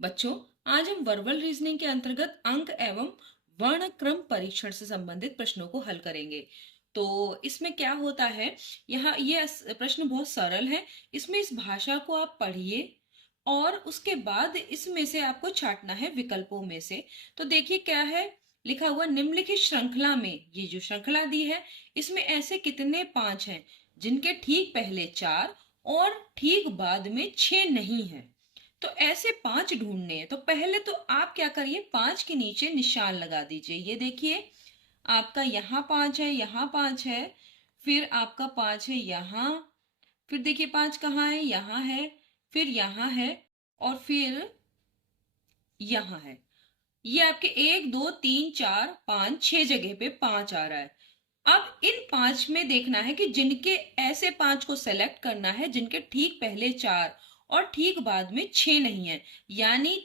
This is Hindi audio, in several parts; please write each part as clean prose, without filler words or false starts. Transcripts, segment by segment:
बच्चों, आज हम वर्बल रीजनिंग के अंतर्गत अंक एवं वर्णक्रम परीक्षण से संबंधित प्रश्नों को हल करेंगे। तो इसमें क्या होता है, यहाँ प्रश्न बहुत सरल है। इसमें इस भाषा को आप पढ़िए और उसके बाद इसमें से आपको छांटना है विकल्पों में से। तो देखिए क्या है लिखा हुआ, निम्नलिखित श्रृंखला में, ये जो श्रृंखला दी है इसमें ऐसे कितने पांच हैं जिनके ठीक पहले चार और ठीक बाद में छह नहीं है। तो ऐसे पांच ढूंढने हैं। तो पहले तो आप क्या करिए, पांच के नीचे निशान लगा दीजिए। ये देखिए, आपका यहाँ पांच है, यहाँ पांच है, फिर आपका पांच है यहाँ, फिर देखिए पांच कहाँ है, यहाँ है, फिर यहाँ है, और फिर यहाँ है। ये आपके एक दो तीन चार पांच छह जगह पे पांच आ रहा है। अब इन पांच में देखना है कि जिनके, ऐसे पांच को सेलेक्ट करना है जिनके ठीक पहले चार और ठीक बाद में छह नहीं है। यानी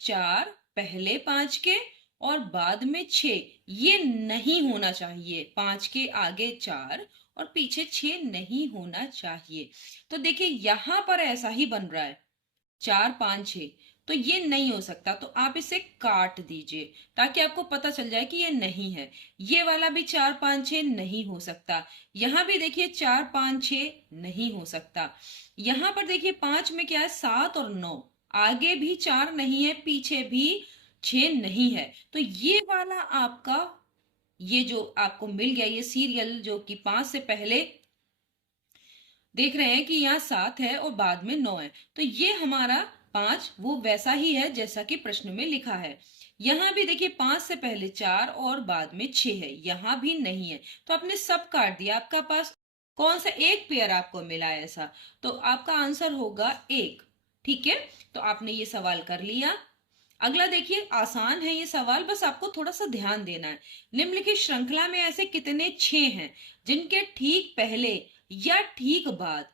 चार पहले पांच के और बाद में छह, ये नहीं होना चाहिए। पांच के आगे चार और पीछे छह नहीं होना चाहिए। तो देखिए यहां पर ऐसा ही बन रहा है, चार पांच छह, तो ये नहीं हो सकता। तो आप इसे काट दीजिए ताकि आपको पता चल जाए कि ये नहीं है। ये वाला भी चार पांच छह नहीं हो सकता। यहां भी देखिए चार पांच छह नहीं हो सकता। यहां पर देखिए पांच में क्या है, सात और नौ, आगे भी चार नहीं है, पीछे भी छह नहीं है। तो ये वाला आपका, ये जो आपको मिल गया ये सीरियल जो कि पांच से पहले देख रहे हैं कि यहाँ सात है और बाद में नौ है, तो ये हमारा पांच वो वैसा ही है जैसा कि प्रश्न में लिखा है। यहां भी देखिए पांच से पहले चार और बाद में छह है, यहां भी नहीं है। तो आपने सब काट दिया, आपका पास कौन सा एक पेयर आपको मिला है ऐसा, तो आपका आंसर होगा एक। ठीक है, तो आपने ये सवाल कर लिया। अगला देखिए, आसान है ये सवाल, बस आपको थोड़ा सा ध्यान देना है। निम्नलिखित श्रृंखला में ऐसे कितने छह हैं जिनके ठीक पहले या ठीक बाद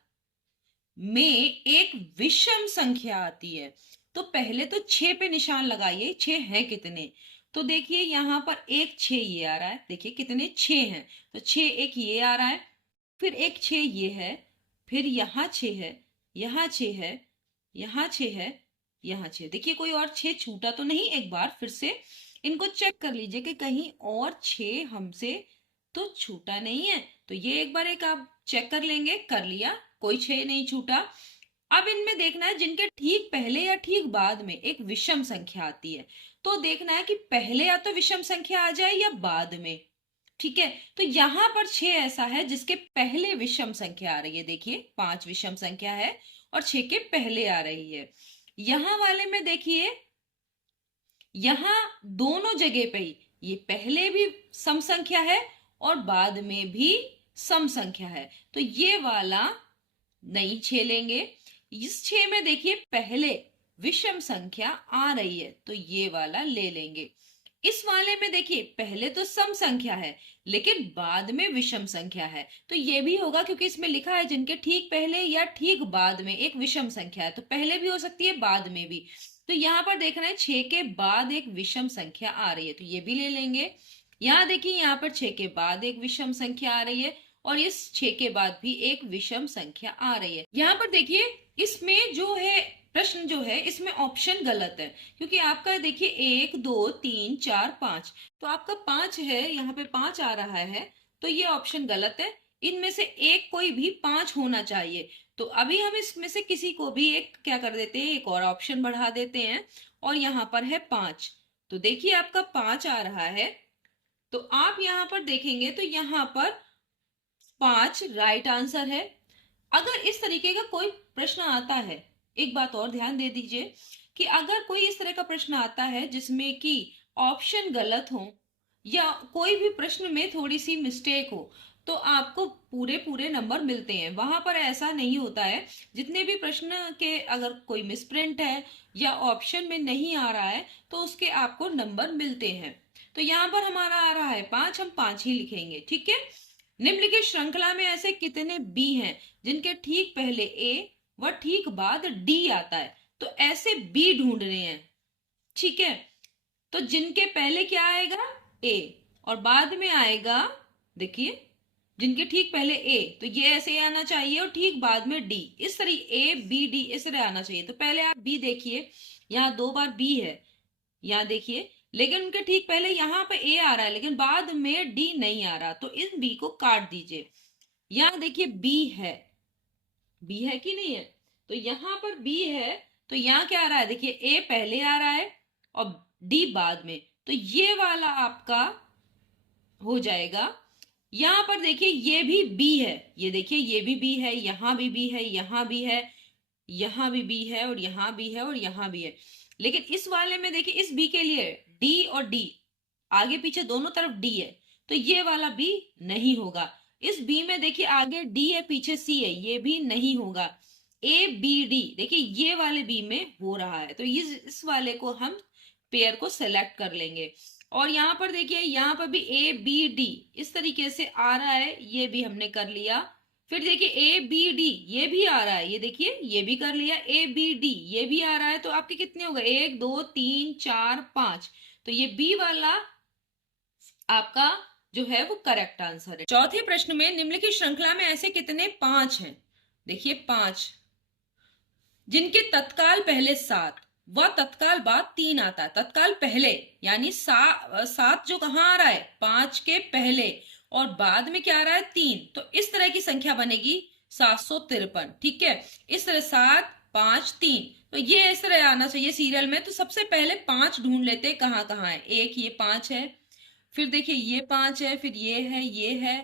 में एक विषम संख्या आती है। तो पहले तो छह पे निशान लगाइए, छह है कितने। तो देखिए यहां पर एक छह ये आ रहा है, देखिए कितने छह हैं, तो छह एक ये आ रहा है, फिर एक छह ये है, फिर यहाँ छह है, यहाँ छह है, यहाँ छह है, यहाँ छह। देखिए कोई और छह छूटा तो नहीं, एक बार फिर से इनको चेक कर लीजिए कि कहीं और छह हमसे तो छूटा नहीं है। तो ये एक बार एक आप चेक कर लेंगे, कर लिया, कोई छह नहीं छूटा। अब इनमें देखना है जिनके ठीक पहले या ठीक बाद में एक विषम संख्या आती है। तो देखना है कि पहले या तो विषम संख्या आ जाए या बाद में। ठीक है, तो यहां पर छह ऐसा है जिसके पहले विषम संख्या आ रही है। देखिए पांच विषम संख्या है और छह के पहले आ रही है। यहां वाले में देखिए, यहां दोनों जगह पे ही ये पहले भी सम संख्या है और बाद में भी सम संख्या है, तो ये वाला नहीं छह लेंगे। इस छह में देखिए पहले विषम संख्या आ रही है, तो ये वाला ले लेंगे। इस वाले में देखिए पहले तो सम संख्या है लेकिन बाद में विषम संख्या है, तो ये भी होगा क्योंकि इसमें लिखा है जिनके ठीक पहले या ठीक बाद में एक विषम संख्या है, तो पहले भी हो सकती है बाद में भी। तो यहाँ पर देखना है छह के बाद एक विषम संख्या आ रही है, तो ये भी ले लेंगे। यहाँ देखिए यहाँ पर छह के बाद एक विषम संख्या आ रही है और इस छह के बाद भी एक विषम संख्या आ रही है। यहाँ पर देखिए इसमें जो है प्रश्न जो है इसमें ऑप्शन गलत है, क्योंकि आपका देखिए एक दो तीन चार पांच, तो आपका पांच है, यहाँ पे पांच आ रहा है, तो ये ऑप्शन गलत है। इनमें से एक कोई भी पांच होना चाहिए। तो अभी हम इसमें से किसी को भी एक क्या कर देते हैं, एक और ऑप्शन बढ़ा देते हैं और यहाँ पर है पांच। तो देखिए आपका पांच आ रहा है, तो आप यहाँ पर देखेंगे तो यहाँ पर पांच राइट आंसर है। अगर इस तरीके का कोई प्रश्न आता है, एक बात और ध्यान दे दीजिए कि अगर कोई इस तरह का प्रश्न आता है जिसमें कि ऑप्शन गलत हो या कोई भी प्रश्न में थोड़ी सी मिस्टेक हो, तो आपको पूरे पूरे नंबर मिलते हैं। वहां पर ऐसा नहीं होता है, जितने भी प्रश्न के अगर कोई मिसप्रिंट है या ऑप्शन में नहीं आ रहा है तो उसके आपको नंबर मिलते हैं। तो यहाँ पर हमारा आ रहा है पांच, हम पांच ही लिखेंगे। ठीक है, निम्नलिखित श्रृंखला में ऐसे कितने बी हैं जिनके ठीक पहले ए व ठीक बाद डी आता है। तो ऐसे बी ढूंढ रहे हैं। ठीक है, तो जिनके पहले क्या आएगा, ए, और बाद में आएगा, देखिए जिनके ठीक पहले ए, तो ये ऐसे आना चाहिए और ठीक बाद में डी, इस तरह ए बी डी इस तरह आना चाहिए। तो पहले आप बी देखिए, यहाँ 2 बार बी है, यहाँ देखिए, लेकिन उनके ठीक पहले यहाँ पे ए आ रहा है, लेकिन बाद में डी नहीं आ रहा, तो इस बी को काट दीजिए। यहाँ देखिए बी है कि नहीं है, तो यहाँ पर बी है, तो यहाँ क्या आ रहा है, देखिए ए पहले आ रहा है और डी बाद में, तो ये वाला आपका हो जाएगा। यहाँ पर देखिए ये भी बी है, ये देखिए ये भी बी है, यहाँ भी बी है, यहाँ भी है, यहाँ भी बी है, और यहाँ भी है, और यहाँ भी है। लेकिन इस वाले में देखिए इस बी के लिए डी और डी आगे पीछे दोनों तरफ डी है, तो ये वाला बी नहीं होगा। इस बी में देखिए आगे डी है पीछे सी है, ये भी नहीं होगा। ए बी डी देखिए ये वाले बी में हो रहा है, तो इस वाले को हम पेयर को सेलेक्ट कर लेंगे। और यहाँ पर देखिए यहाँ पर भी ए बी डी इस तरीके से आ रहा है, ये भी हमने कर लिया। फिर देखिए ए बी डी ये भी आ रहा है, ये देखिए ये भी कर लिया। ए बी डी ये भी आ रहा है, तो आपके कितने हो गए, 1 2 3 4 5, तो ये बी वाला आपका जो है वो करेक्ट आंसर है। चौथे प्रश्न में निम्नलिखित श्रृंखला में ऐसे कितने 5 हैं, देखिए 5 जिनके तत्काल पहले 7 व तत्काल बाद 3 आता है। तत्काल पहले यानी 7 जो कहाँ आ रहा है, 5 के पहले, और बाद में क्या आ रहा है 3, तो इस तरह की संख्या बनेगी 753। ठीक है, इस तरह 7 5 3, तो ये इस तरह आना चाहिए सीरियल में। तो सबसे पहले 5 ढूंढ लेते हैं कहाँ कहाँ है। एक ये 5 है, फिर देखिए ये 5 है, फिर ये है,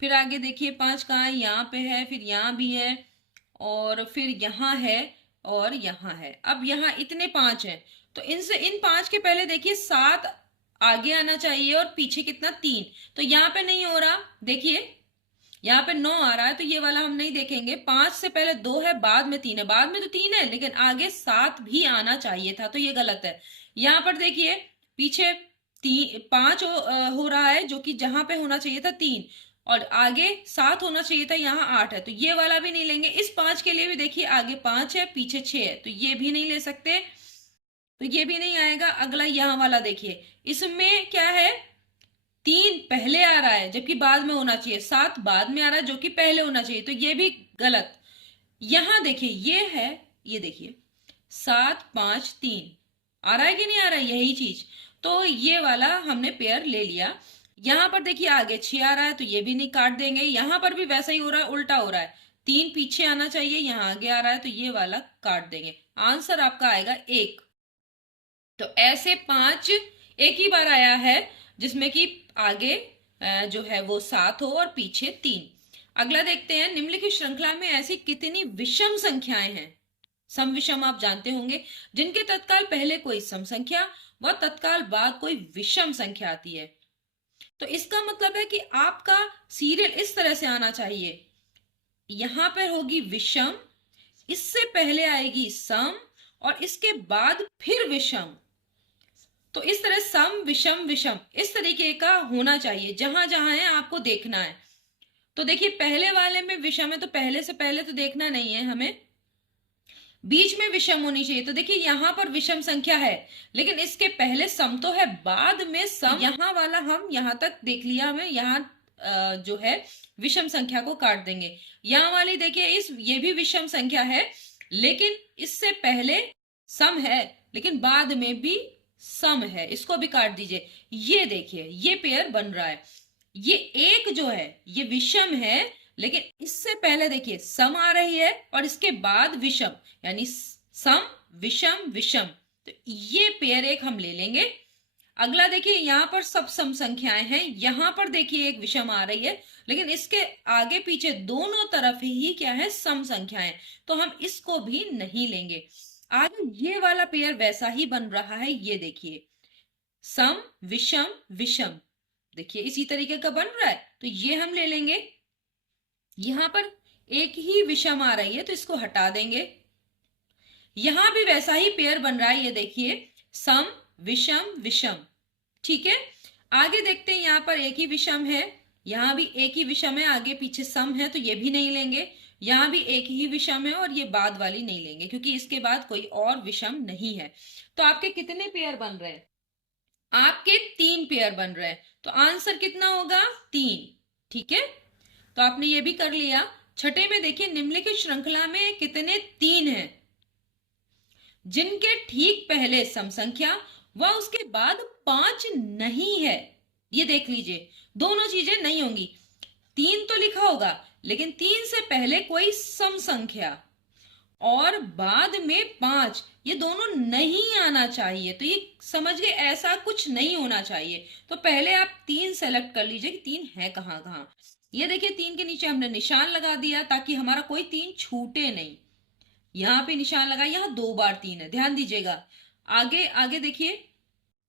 फिर आगे देखिए 5 कहाँ है, यहाँ पे है, फिर यहाँ भी है, और फिर यहाँ है, और यहाँ है। अब यहाँ इतने 5 हैं, तो इनसे इन 5 के पहले देखिए 7 आगे आना चाहिए और पीछे कितना 3, तो यहाँ पे नहीं हो रहा। देखिए यहाँ पे 9 आ रहा है, तो ये वाला हम नहीं देखेंगे। 5 से पहले 2 है, बाद में 3 है, बाद में तो 3 है, लेकिन आगे 7 भी आना चाहिए था, तो ये गलत है। यहाँ पर देखिए पीछे 5 हो रहा है, जो कि जहां पे होना चाहिए था 3, और आगे 7 होना चाहिए था, यहाँ 8 है, तो ये वाला भी नहीं लेंगे। इस 5 के लिए भी देखिए आगे 5 है पीछे 6 है, तो ये भी नहीं ले सकते, तो ये भी नहीं आएगा। अगला यहाँ वाला देखिए, इसमें क्या है, 3 पहले आ रहा है जबकि बाद में होना चाहिए, 7 बाद में आ रहा है जो कि पहले होना चाहिए, तो ये भी गलत। यहां देखिए ये है, ये देखिए 7 5 3 आ रहा है कि नहीं आ रहा है, यही चीज, तो ये वाला हमने पेयर ले लिया। यहां पर देखिए आगे 6 आ रहा है, तो ये भी नहीं, काट देंगे। यहां पर भी वैसा ही हो रहा है, उल्टा हो रहा है, 3 पीछे आना चाहिए, यहाँ आगे आ रहा है, तो ये वाला काट देंगे। आंसर आपका आएगा 1। तो ऐसे 5 एक ही बार आया है जिसमें कि आगे जो है वो 7 हो और पीछे 3। अगला देखते हैं, निम्नलिखित श्रृंखला में ऐसी कितनी विषम संख्याएं हैं। सम विषम आप जानते होंगे, जिनके तत्काल पहले कोई सम संख्या व तत्काल बाद कोई विषम संख्या आती है। तो इसका मतलब है कि आपका सीरियल इस तरह से आना चाहिए, यहां पर होगी विषम, इससे पहले आएगी सम, और इसके बाद फिर विषम। तो इस तरह सम विषम विषम इस तरीके का होना चाहिए, जहां जहां है आपको देखना है। तो देखिए पहले वाले में विषम है, तो पहले से पहले तो देखना नहीं है हमें, बीच में विषम होनी चाहिए। तो देखिए यहां पर विषम संख्या है, लेकिन इसके पहले सम तो है, बाद में सम, यहां वाला हम यहां तक देख लिया, हमें यहां जो है विषम संख्या को काट देंगे। यहां वाली देखिए ये भी विषम संख्या है, लेकिन इससे पहले सम है, लेकिन बाद में भी सम है, इसको भी काट दीजिए। ये देखिए ये पेयर बन रहा है, ये एक जो है ये विषम है, लेकिन इससे पहले देखिए सम आ रही है और इसके बाद विषम, यानी सम विषम विषम, तो ये पेयर एक हम ले लेंगे। अगला देखिए यहां पर सब सम संख्याएं हैं, यहां पर देखिए एक विषम आ रही है, लेकिन इसके आगे पीछे दोनों तरफ ही क्या है, सम संख्याएं, तो हम इसको भी नहीं लेंगे। आगे ये वाला पेयर वैसा ही बन रहा है, ये देखिए सम विषम विषम, देखिए इसी तरीके का बन रहा है, तो ये हम ले लेंगे। यहां पर एक ही विषम आ रही है, तो इसको हटा देंगे। यहां भी वैसा ही पेयर बन रहा है, ये देखिए सम विषम विषम। ठीक है, आगे देखते हैं, यहां पर एक ही विषम है, यहां भी एक ही विषम है, आगे पीछे सम है, तो ये भी नहीं लेंगे। यहां भी एक ही विषम है, और ये बाद वाली नहीं लेंगे क्योंकि इसके बाद कोई और विषम नहीं है। तो आपके कितने पेयर बन रहे हैं, आपके 3 पेयर बन रहे हैं, तो आंसर कितना होगा 3। ठीक है, तो आपने ये भी कर लिया। छठे में देखिए, निम्नलिखित श्रृंखला में कितने 3 हैं, जिनके ठीक पहले सम संख्या व उसके बाद 5 नहीं है। ये देख लीजिए, दोनों चीजें नहीं होंगी। 3 तो लिखा होगा, लेकिन 3 से पहले कोई सम संख्या और बाद में 5, ये दोनों नहीं आना चाहिए। तो ये समझ गए, ऐसा कुछ नहीं होना चाहिए। तो पहले आप 3 सेलेक्ट कर लीजिए कि 3 है कहाँ कहाँ। ये देखिए, 3 के नीचे हमने निशान लगा दिया ताकि हमारा कोई 3 छूटे नहीं। यहाँ पे निशान लगा, यहाँ 2 बार 3 है, ध्यान दीजिएगा। आगे आगे देखिए,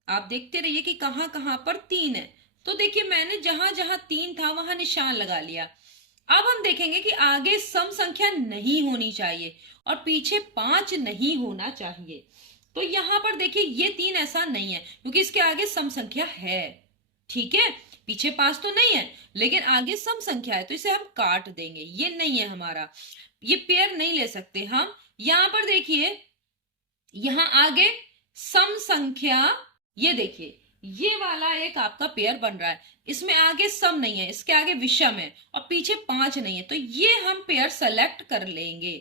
आप देखते रहिए कि कहाँ कहाँ पर 3 है। तो देखिए, मैंने जहां जहां 3 था वहां निशान लगा लिया। अब हम देखेंगे कि आगे सम संख्या नहीं होनी चाहिए और पीछे 5 नहीं होना चाहिए। तो यहां पर देखिए, ये 3 ऐसा नहीं है क्योंकि इसके आगे सम संख्या है। ठीक है, पीछे 5 तो नहीं है, लेकिन आगे सम संख्या है, तो इसे हम काट देंगे। ये नहीं है हमारा, ये पेयर नहीं ले सकते हम। यहां पर देखिए, यहां आगे सम संख्या, ये देखिए, ये वाला एक आपका पेयर बन रहा है। इसमें आगे सम नहीं है, इसके आगे विषम है और पीछे 5 नहीं है, तो ये हम पेयर सेलेक्ट कर लेंगे।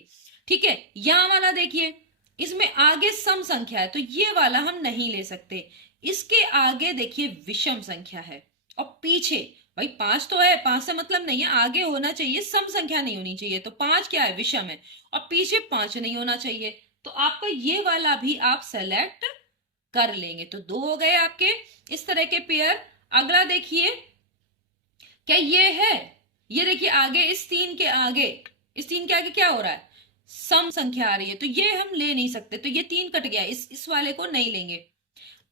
ठीक है, यहां वाला देखिए, इसमें आगे सम संख्या है, तो ये वाला हम नहीं ले सकते। इसके आगे देखिए विषम संख्या है और पीछे, भाई 5 तो है, 5 से मतलब नहीं है, आगे होना चाहिए, सम संख्या नहीं होनी चाहिए। तो 5 क्या है, विषम है, और पीछे 5 नहीं होना चाहिए। तो आपका ये वाला भी आप सेलेक्ट कर लेंगे। तो 2 हो गए आपके इस तरह के पेयर। अगला देखिए, क्या ये है, ये देखिए आगे इस 3 के आगे, इस 3 के आगे क्या हो रहा है, सम संख्या आ रही है, तो ये हम ले नहीं सकते। तो ये 3 कट गया, इस वाले को नहीं लेंगे।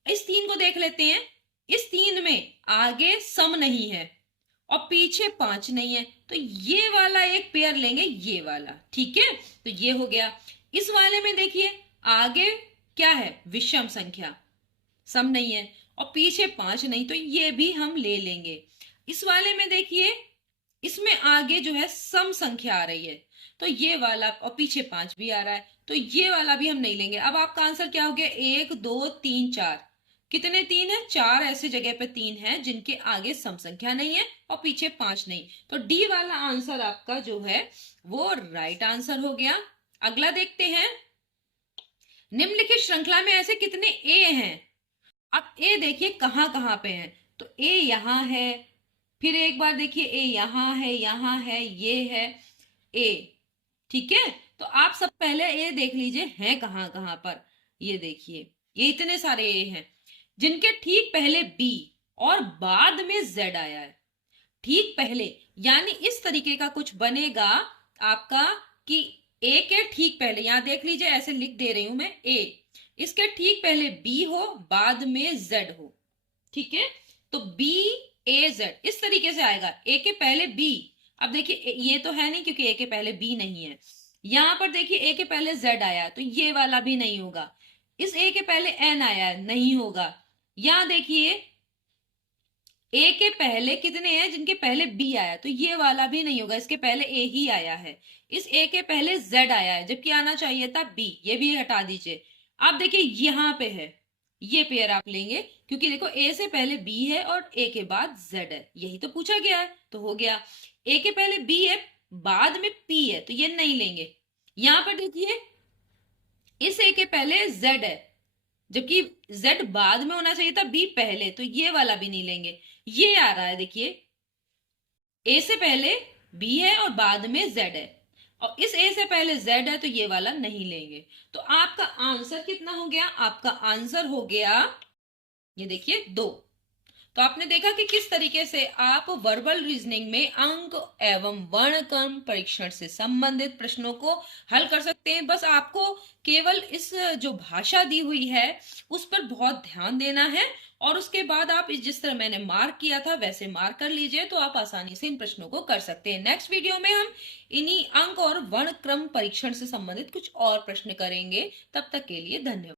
इस 3 को देख लेते हैं। इस 3 में आगे सम नहीं है और पीछे 5 नहीं है, तो ये वाला एक पेयर लेंगे, ये वाला। ठीक है, तो ये हो गया। इस वाले में देखिए, आगे क्या है, विषम संख्या, सम नहीं है, और पीछे 5 नहीं, तो ये भी हम ले लेंगे। इस वाले में देखिए, इसमें आगे जो है सम संख्या आ रही है, तो ये वाला, और पीछे 5 भी आ रहा है, तो ये वाला भी हम नहीं लेंगे। अब आपका आंसर क्या हो गया, 1 2 3 4। कितने 3 है, 4 ऐसे जगह पे 3 है जिनके आगे सम संख्या नहीं है और पीछे 5 नहीं। तो डी वाला आंसर आपका जो है वो राइट आंसर हो गया। अगला देखते हैं, निम्नलिखित श्रृंखला में ऐसे कितने ए हैं। अब ए देखिए कहां कहां पे हैं, तो ए यहां है, फिर एक बार देखिए ए यहां है, ये है ए। ठीक है, तो आप सब पहले ए देख लीजिए हैं कहां कहां पर। ये देखिए, ये इतने सारे ए हैं जिनके ठीक पहले बी और बाद में जेड आया है। ठीक पहले, यानी इस तरीके का कुछ बनेगा आपका कि ए के ठीक पहले, यहां देख लीजिए ऐसे लिख दे रही हूं मैं, ए, इसके ठीक पहले बी हो, बाद में जेड हो। ठीक है, तो बी ए जेड इस तरीके से आएगा, ए के पहले बी। अब देखिए ये तो है नहीं क्योंकि ए के पहले बी नहीं है। यहां पर देखिए ए के पहले जेड आया, तो ये वाला भी नहीं होगा। इस ए के पहले एन आया, नहीं होगा। यहां देखिए ए के पहले कितने हैं जिनके पहले बी आया, तो ये वाला भी नहीं होगा, इसके पहले ए ही आया है। इस ए के पहले जेड आया है, जबकि आना चाहिए था बी, ये भी हटा दीजिए। आप देखिए यहां पे है, ये पेयर आप लेंगे क्योंकि देखो ए से पहले बी है और ए के बाद जेड है, यही तो पूछा गया है, तो हो गया। ए के पहले बी है, बाद में पी है, तो ये नहीं लेंगे। यहां पर देखिए इस ए के पहले जेड है, जबकि z बाद में होना चाहिए था, b पहले, तो ये वाला भी नहीं लेंगे। ये आ रहा है देखिए, a से पहले b है और बाद में z है, और इस a से पहले z है, तो ये वाला नहीं लेंगे। तो आपका आंसर कितना हो गया, आपका आंसर हो गया, ये देखिए 2। तो आपने देखा कि किस तरीके से आप वर्बल रीजनिंग में अंक एवं वर्णक्रम परीक्षण से संबंधित प्रश्नों को हल कर सकते हैं। बस आपको केवल इस जो भाषा दी हुई है उस पर बहुत ध्यान देना है, और उसके बाद आप जिस तरह मैंने मार्क किया था वैसे मार्क कर लीजिए, तो आप आसानी से इन प्रश्नों को कर सकते हैं। नेक्स्ट वीडियो में हम इन्हीं अंक और वर्णक्रम परीक्षण से संबंधित कुछ और प्रश्न करेंगे। तब तक के लिए धन्यवाद।